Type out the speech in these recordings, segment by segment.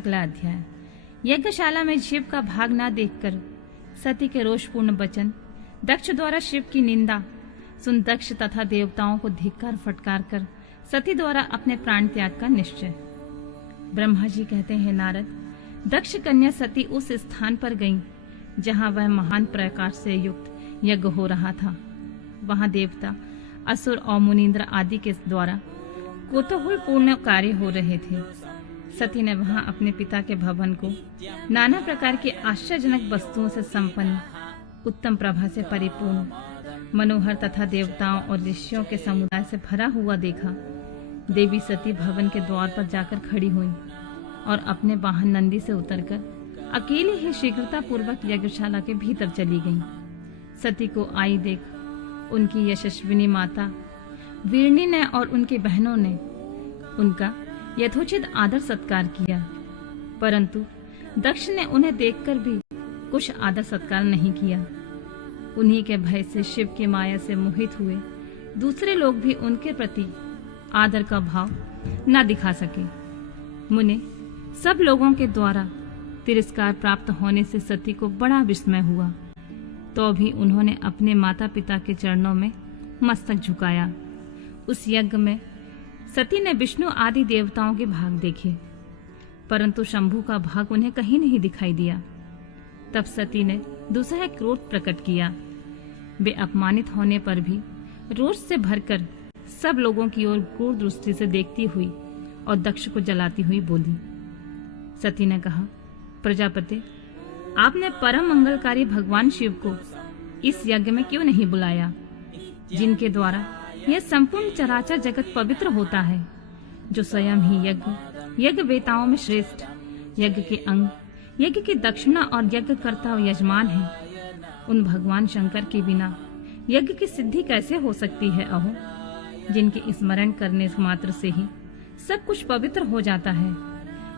अगला अध्याय। यज्ञशाला में शिव का भाग न देखकर सती के रोषपूर्ण वचन, दक्ष द्वारा शिव की निंदा सुन दक्ष तथा देवताओं को धिक्कार फटकार कर सती द्वारा अपने प्राण त्याग का निश्चय। ब्रह्मा जी कहते हैं, नारद, दक्ष कन्या सती उस स्थान पर गईं जहां वह महान प्रकाश से युक्त यज्ञ हो रहा था। वहां देवता, असुर और मुनींद्र आदि के द्वारा कौतूहलपूर्ण कार्य हो रहे थे। सती ने वहां अपने पिता के भवन को नाना प्रकार की आश्चर्यजनक वस्तुओं से संपन्न, उत्तम प्रभा से परिपूर्ण, मनोहर तथा देवताओं और ऋषियों के समुदाय से भरा हुआ देखा। देवी सती भवन के द्वार पर जाकर खड़ी हुई और अपने वाहन नंदी से उतरकर अकेले ही शीघ्रता पूर्वक यज्ञशाला के भीतर चली गईं। सती को आई देख उनकी यशस्विनी माता वीरनी ने और उनकी बहनों ने उनका यथोचित आदर सत्कार किया, परंतु दक्ष ने उन्हें देखकर भी कुछ आदर सत्कार नहीं किया। उन्हीं के भय से शिव की माया से मोहित हुए दूसरे लोग भी उनके प्रति आदर का भाव न दिखा सके। मुने, सब लोगों के द्वारा तिरस्कार प्राप्त होने से सती को बड़ा विस्मय हुआ, तो भी उन्होंने अपने माता पिता के चरणों में मस्तक झुकाया। उस यज्ञ में सती ने विष्णु आदि देवताओं के भाग देखे, परंतु शंभु का भाग उन्हें कहीं नहीं दिखाई दिया। तब सती ने दूसरा क्रोध प्रकट किया। वे अपमानित होने पर भी रोष से भरकर सब लोगों की ओर क्रूर दृष्टि से देखती हुई और दक्ष को जलाती हुई बोली। सती ने कहा, प्रजापति, आपने परम मंगलकारी भगवान शिव को इस यज्ञ में क्यों नहीं बुलाया, जिनके द्वारा यह संपूर्ण चराचर जगत पवित्र होता है, जो स्वयं ही यज्ञ वेताओं में श्रेष्ठ, यज्ञ के अंग, यज्ञ की दक्षिणा और यज्ञकर्ता और यजमान है। उन भगवान शंकर के बिना यज्ञ की सिद्धि कैसे हो सकती है अहो, जिनके स्मरण करने मात्र से ही सब कुछ पवित्र हो जाता है।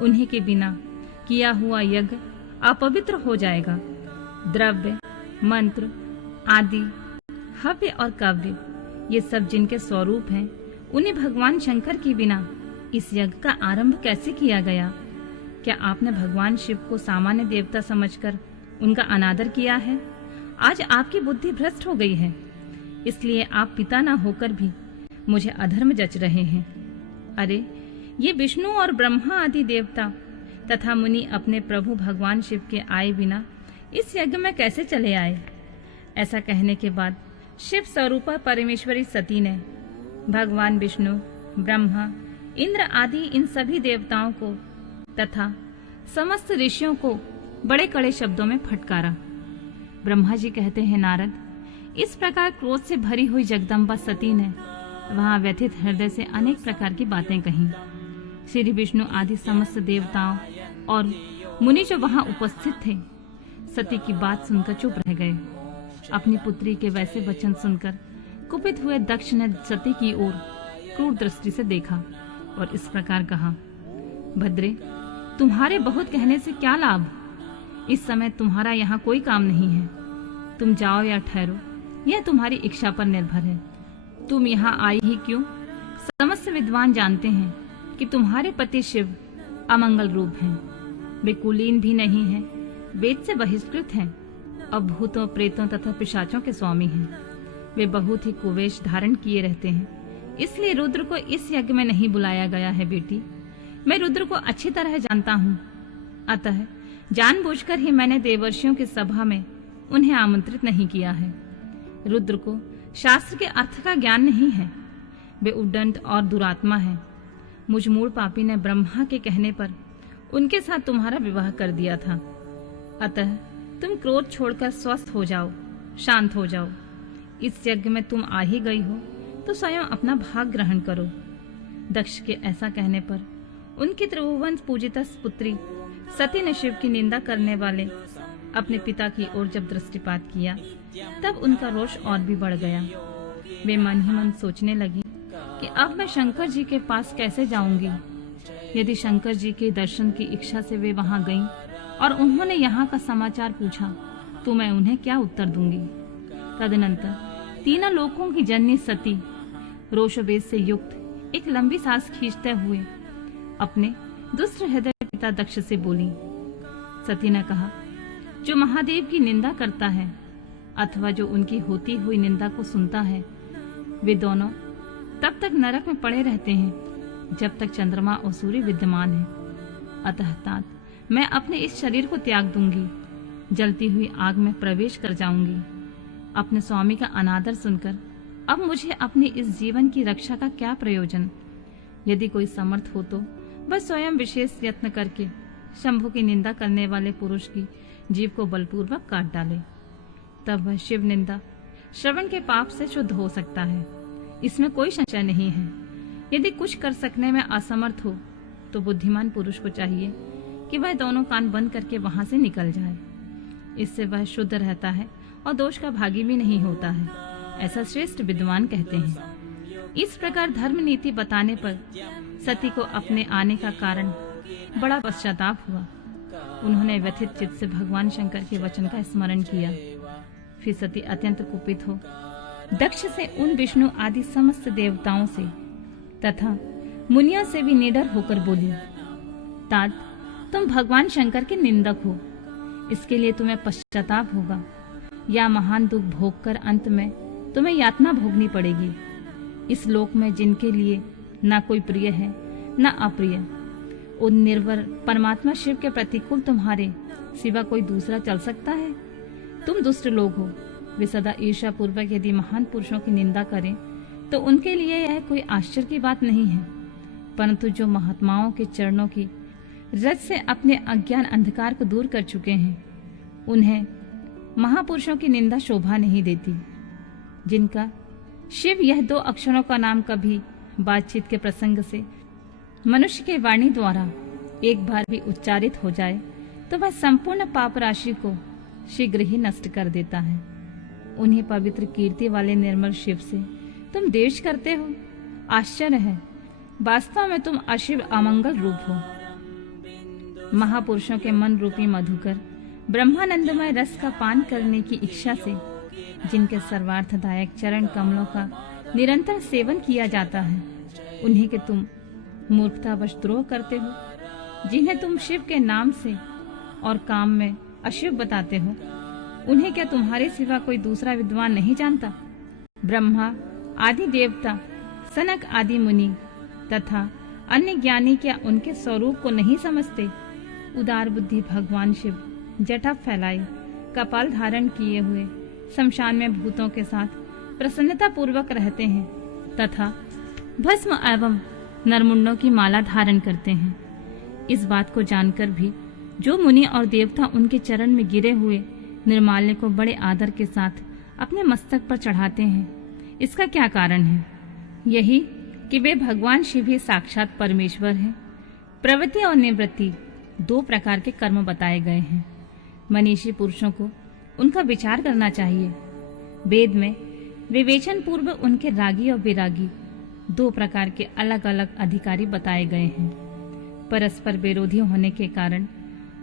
उन्हीं के बिना किया हुआ यज्ञ अपवित्र हो जाएगा। द्रव्य, मंत्र आदि, हव्य और काव्य, ये सब जिनके स्वरूप हैं, उन्हें भगवान शंकर के बिना इस यज्ञ का आरंभ कैसे किया गया? क्या आपने भगवान शिव को सामान्य देवता समझकर उनका अनादर किया है? आज आपकी बुद्धि भ्रष्ट हो गई है, इसलिए आप पिता न होकर भी मुझे अधर्म जच रहे हैं। अरे, ये विष्णु और ब्रह्मा आदि देवता तथा मुनि अपने प्रभु भगवान शिव के आए बिना इस यज्ञ में कैसे चले आए? ऐसा कहने के बाद शिव स्वरूपा परमेश्वरी सती ने भगवान विष्णु, ब्रह्मा, इंद्र आदि इन सभी देवताओं को तथा समस्त ऋषियों को बड़े कड़े शब्दों में फटकारा। ब्रह्मा जी कहते हैं, नारद, इस प्रकार क्रोध से भरी हुई जगदम्बा सती ने वहां व्यथित हृदय से अनेक प्रकार की बातें कही। श्री विष्णु आदि समस्त देवताओं और मुनि जो वहां उपस्थित थे, सती की बात सुनकर चुप रह गए। अपनी पुत्री के वैसे वचन सुनकर कुपित हुए दक्ष ने सती की ओर क्रूर दृष्टि से देखा और इस प्रकार कहा, भद्रे, तुम्हारे बहुत कहने से क्या लाभ? इस समय तुम्हारा यहाँ कोई काम नहीं है। तुम जाओ या ठहरो, यह तुम्हारी इच्छा पर निर्भर है। तुम यहाँ आई ही क्यों? समस्त विद्वान जानते हैं कि तुम्हारे पति शिव अमंगल रूप हैं। वे कुलीन भी नहीं हैं, वेद से बहिष्कृत हैं और भूतों, प्रेतों तथा पिशाचों के स्वामी हैं। वे बहुत ही कुवेश धारण किए रहते हैं, इसलिए रुद्र को इस यज्ञ में नहीं बुलाया गया है। बेटी, मैं रुद्र को अच्छी तरह जानता हूँ, अतः जानबूझकर ही मैंने देवर्षियों की सभा में उन्हें आमंत्रित नहीं किया है। रुद्र को शास्त्र के अर्थ का ज्ञान नहीं है, वे उद्दंड और दुरात्मा हैं। मुझ मूढ़ पापी ने ब्रह्मा के कहने पर उनके साथ तुम्हारा विवाह कर दिया था, अतः तुम क्रोध छोड़कर स्वस्थ हो जाओ, शांत हो जाओ। इस यज्ञ में तुम आ ही गई हो तो स्वयं अपना भाग ग्रहण करो। दक्ष के ऐसा कहने पर उनकी त्रिभुवन पूजिता पुत्री सती ने शिव की निंदा करने वाले अपने पिता की ओर जब दृष्टिपात किया, तब उनका रोष और भी बढ़ गया। वे मन ही मन सोचने लगी कि अब मैं शंकर जी के पास कैसे जाऊंगी। यदि शंकर जी के दर्शन की इच्छा से वे वहां गईं और उन्होंने यहाँ का समाचार पूछा, तो मैं उन्हें क्या उत्तर दूंगी? तदनंतर तीनों लोकों की जननी सती रोषवेश से युक्त एक लंबी सांस खींचते हुए अपने दुष्ट हृदय पिता दक्ष से बोली। सती ने कहा, जो महादेव की निंदा करता है अथवा जो उनकी होती हुई निंदा को सुनता है, वे दोनों तब तक नरक में पड़े रहते हैं जब तक चंद्रमा और सूर्य विद्यमान है। अतः तात मैं अपने इस शरीर को त्याग दूंगी, जलती हुई आग में प्रवेश कर जाऊंगी। अपने स्वामी का अनादर सुनकर अब मुझे अपने इस जीवन की रक्षा का क्या प्रयोजन। यदि कोई समर्थ हो तो वह स्वयं विशेष यत्न करके शंभु की निंदा करने वाले पुरुष की जीव को बलपूर्वक काट डाले, तब वह शिव निंदा श्रवण के पाप से शुद्ध हो सकता है। इसमें कोई संशय नहीं है। यदि कुछ कर सकने में असमर्थ हो तो बुद्धिमान पुरुष को चाहिए कि वह दोनों कान बंद करके वहां से निकल जाए। इससे वह शुद्ध रहता है और दोष का भागी भी नहीं होता है, ऐसा श्रेष्ठ विद्वान कहते हैं। इस प्रकार धर्म नीति बताने पर सती को अपने आने का कारण बड़ा पश्चाताप हुआ। उन्होंने व्यथित चित्त से भगवान शंकर के वचन का स्मरण किया। फिर सती अत्यंत कुपित हो दक्ष से, उन विष्णु आदि समस्त देवताओं से तथा मुनियों से भी निडर होकर बोली, तात तुम भगवान शंकर के निंदक हो, इसके लिए तुम्हें पश्चाताप होगा या महान दुख भोगकर अंत में तुम्हें यातना भोगनी पड़ेगी। इस लोक में जिनके लिए ना कोई प्रिय है ना अप्रिय, उन निर्वर परमात्मा शिव के प्रतिकूल तुम्हारे सिवा कोई दूसरा चल सकता है? तुम दुष्ट लोग हो। वे सदा ईर्ष्या पूर्वक यदि महान पुरुषों की निंदा करें तो उनके लिए यह कोई आश्चर्य की बात नहीं है, परंतु जो महात्माओं के चरणों की रज से अपने अज्ञान अंधकार को दूर कर चुके हैं, उन्हें महापुरुषों की निंदा शोभा नहीं देती। जिनका शिव यह दो अक्षरों का नाम कभी बातचीत के प्रसंग से मनुष्य के वाणी द्वारा एक बार भी उच्चारित हो जाए तो वह संपूर्ण पाप राशि को शीघ्र ही नष्ट कर देता है। उन्हीं पवित्र कीर्ति वाले निर्मल शिव से तुम द्वेष करते हो। आश्चर्य है, वास्तव में तुम अशिव अमंगल रूप हो। महापुरुषों के मन रूपी मधुकर ब्रह्मानंदमय रस का पान करने की इच्छा से जिनके सर्वार्थदायक चरण कमलों का निरंतर सेवन किया जाता है, उन्हीं के तुम मूर्खतावश द्रोह करते हो। जिन्हें तुम शिव के नाम से और काम में अशिव बताते हो, उन्हें क्या तुम्हारे सिवा कोई दूसरा विद्वान नहीं जानता? ब्रह्मा आदि देवता, सनक आदि मुनि तथा अन्य ज्ञानी क्या उनके स्वरूप को नहीं समझते? उदार बुद्धि भगवान शिव जटा फैलाए कपाल धारण किए हुए शमशान में भूतों के साथ प्रसन्नता पूर्वक रहते हैं तथा भस्म एवं नरमुंडों की माला धारण करते हैं। इस बात को जानकर भी जो मुनि और देवता उनके चरण में गिरे हुए निर्माल्य को बड़े आदर के साथ अपने मस्तक पर चढ़ाते हैं, इसका क्या कारण है? यही कि वे भगवान शिव ही साक्षात परमेश्वर हैं। प्रवृत्ति और निवृत्ति दो प्रकार के कर्म बताए गए हैं। मनीषी पुरुषों को उनका विचार करना चाहिए। वेद में विवेचन पूर्व उनके रागी और विरागी दो प्रकार के अलग अलग अधिकारी बताए गए हैं। परस्पर विरोधी होने के कारण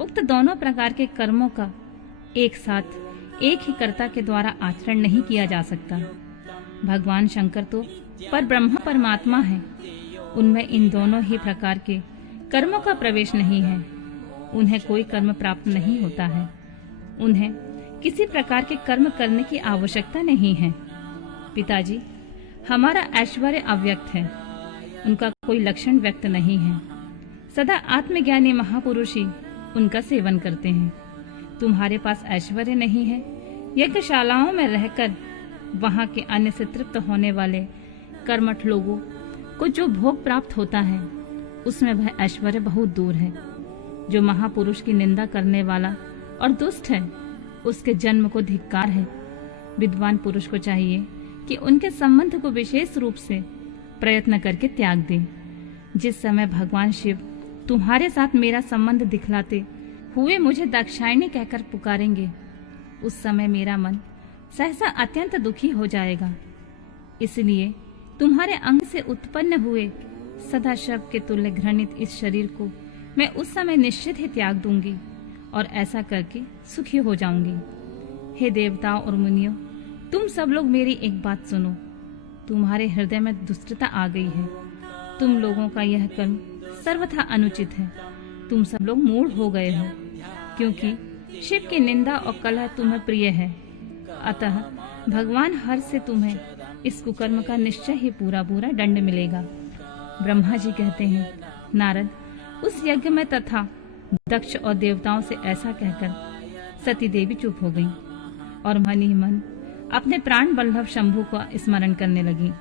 उक्त दोनों प्रकार के कर्मों का एक साथ एक ही कर्ता के द्वारा आचरण नहीं किया जा सकता। भगवान शंकर तो पर ब्रह्म परमात्मा है, उनमें इन दोनों ही प्रकार के कर्मों का प्रवेश नहीं है। उन्हें कोई कर्म प्राप्त नहीं होता है। उन्हें किसी प्रकार के कर्म करने की आवश्यकता नहीं है। पिताजी, हमारा ऐश्वर्य अव्यक्त है, उनका कोई लक्षण व्यक्त नहीं है। सदा आत्मज्ञानी महापुरुष ही उनका सेवन करते हैं। तुम्हारे पास ऐश्वर्य नहीं है। यज्ञशालाओं में रहकर वहां के अन्न से तृप्त होने वाले कर्मठ लोगों को जो भोग प्राप्त होता है, उसमें वह ऐश्वर्य बहुत दूर है। जो महापुरुष की निंदा करने वाला और दुष्ट है, उसके जन्म को धिक्कार है। विद्वान पुरुष को चाहिए कि उनके संबंध को विशेष रूप से प्रयत्न करके त्याग दे। जिस समय भगवान शिव तुम्हारे साथ मेरा संबंध दिखलाते हुए मुझे दाक्षायणी कहकर पुकारेंगे, उस समय मेरा मन सहसा अत्यंत दुखी हो जाएगा। इसलिए तुम्हारे अंग से उत्पन्न हुए सदा शव के तुल्य घृणित इस शरीर को मैं उस समय निश्चित ही त्याग दूंगी और ऐसा करके सुखी हो जाऊंगी। हे देवताओं और मुनियों, तुम सब लोग मेरी एक बात सुनो। तुम्हारे हृदय में दुष्टता आ गई है। तुम लोगों का यह कर्म सर्वथा अनुचित है। तुम सब लोग मूढ़ हो गए हो, क्योंकि शिव की निंदा और कलह तुम्हें प्रिय है। अतः भगवान हर से तुम्हें इस कुकर्म का निश्चय ही पूरा पूरा दंड मिलेगा। ब्रह्मा जी कहते हैं, नारद, उस यज्ञ में तथा दक्ष और देवताओं से ऐसा कहकर सती देवी चुप हो गईं और मन ही मन अपने प्राण बल्लभ शंभु का स्मरण करने लगी।